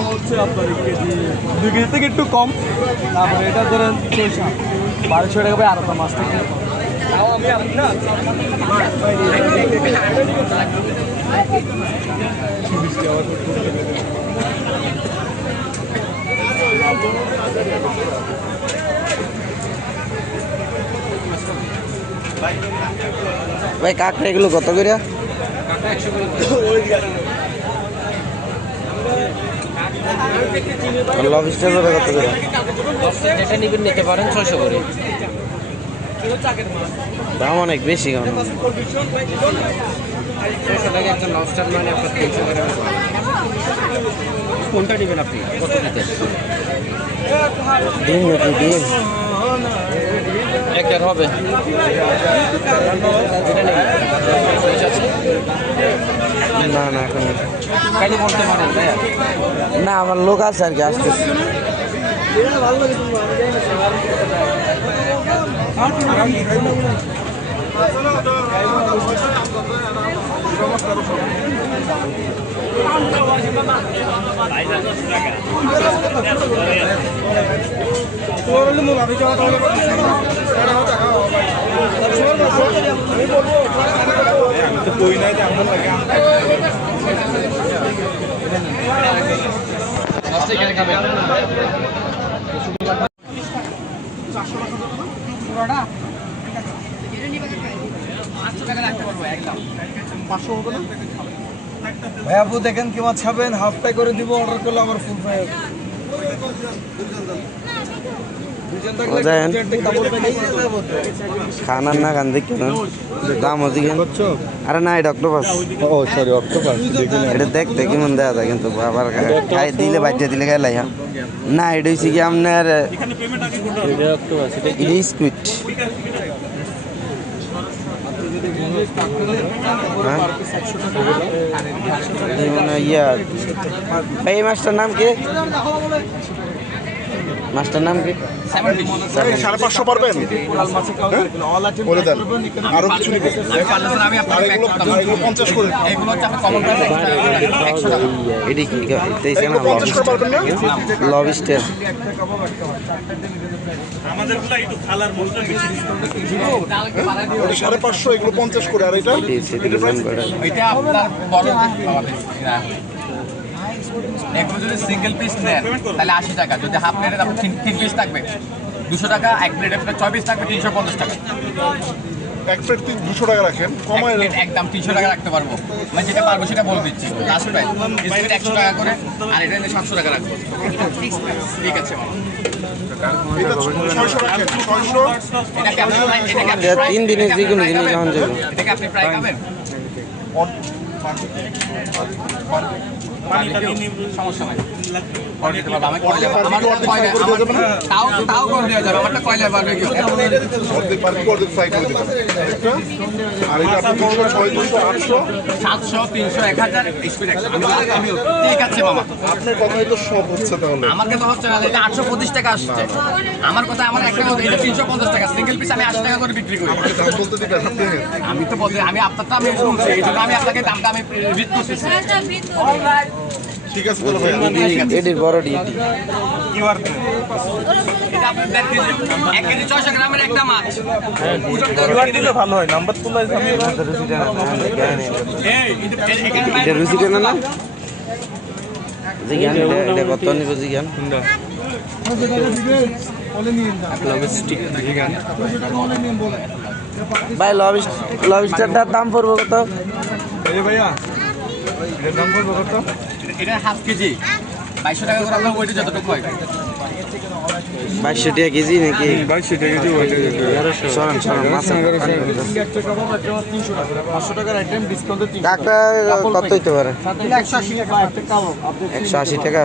দাম হচ্ছে আপনার কেজি 2 কেজি থেকে একটু কম। তারপরে এটা ধরেন 1200 টাকা ভাই আড়াটা মাছ থেকে। তাও আমি আপনার ভাই কাঁকড়া এগুলো কত করে? লবস্টার কত করে? যেটা নিবেন নিতে পারেন 600 করে। দাম অনেক বেশি কেন? 600 টাকা একটা লবস্টার মানে আপনার 300 করে। কোনটা নেবেন আপনি? কত নিতে? ডিম নাকি ডিম? একটা হবে। না না এখন কাইলে বলতে পারেন তাই? না, আমার লোক আছে আর কি, আসতেছে। ভাই আপু দেখেন কি মাছ খাবেন, হাফ ফ্রাই করে দিব, অর্ডার করলে আমার ফুল ফ্রাই হবে। খানার না খান দেখি না দাম হচ্ছে আরে না, এটা অক্টোপাস। ও সরি, অক্টোপাস। এটা দেখতে কেমন দেওয়া যায়, কিন্তু আবার খাই দিলে বাচ্চা দিলে খাইলাই। না, এটা হচ্ছে কি আপনার স্কুইড। ইয়া এই মাছটার নাম কি? মাছটার নাম কি? 550 পারবেন? বলে দেন, আরো কিছু নিবেন? আর এগুলো 50 করে। এটি কি? এগুলো 50 করে পারবেন না? লবস্টার। ওটা 550, এগুলো 50 করে। আর এটা এটা আপনার বড় এগুলো যদি সিঙ্গেল পিস নেন তাহলে 80 টাকা, যদি হাফ প্লেটের আপনার 3 পিস থাকবে 200 টাকা, এক প্লেটে আপনার 6 পিস থাকবে 350 টাকা। এক প্লেট 200 টাকা রাখেন, কমায় একদম 300 টাকা রাখতে পারবো, মানে যেটা পারবো সেটা বলে দিচ্ছি। লাস্ট প্রাইস 100 টাকা করে, আর এটা 700 টাকা রাখবো। ঠিক আছে, এটা 600 রাখেন, 600। এটাকে আপনি এটাকে 3 দিনের যে কোনো জিনিস খাওয়ান যাবে। এটাকে আপনি ফ্রাই খাবেন? সমস্যা নাই, করে দিতে পারবো। আমি করে দেবো। তাও করে দেওয়া যাবে। আমারটা কয়লার বারবিকিউ। অর্ধেক পারবি, অর্ধেক ফ্রাই করে দিবেন। একটা আর এটা আপনি 300, 600, 800, 700, 300, 1000 স্পিড ঠিক আছে মামা। আপনার কথাই তো সব হচ্ছে তাহলে। আমার কথা হচ্ছে না, এটা 825 টাকা আসছে। আমার কথা, আমার একটা কথা, এটা 350 টাকা সিঙ্গেল পিস, আমি 80 টাকা করে বিক্রি করি। আমাকে দাম বলতে দিবেন আপনি? আমি তো বলতে, আমি আপনারটা আমি শুনছি, এই জন্য আমি আপনাকে দামটা আমি রিড করতেছি। ঠিক আছে তাহলে ভাই। এটির বড় ডিটি। এটা আপনার 1 কেজি 600 গ্রামের একটা মাছ। ভালো হয়, নাম্বার তুলে আমি এটা রুচিটা না না জিজ্ঞান, এটা কত নিব জিজ্ঞান? ভাই লবস্টারটার দাম পড়বো কত? ভাইয়া এটার দাম পড়বে কত? এটা হাফ কেজি 2200 টাকা করে, আপনার ওইটা যতটুকু হয়। 2200 টাকা কেজি নাকি? 2200 টাকা কেজি ওইটা। সরান সরান মাছ। একটা কাবাব একটা 300 টাকা, 500 টাকার আইটেম ডিসকাউন্টে 300 টাকা। কাকটা কত হইতে পারে? 180 টাকা একটা কাবাব। 180 টাকা।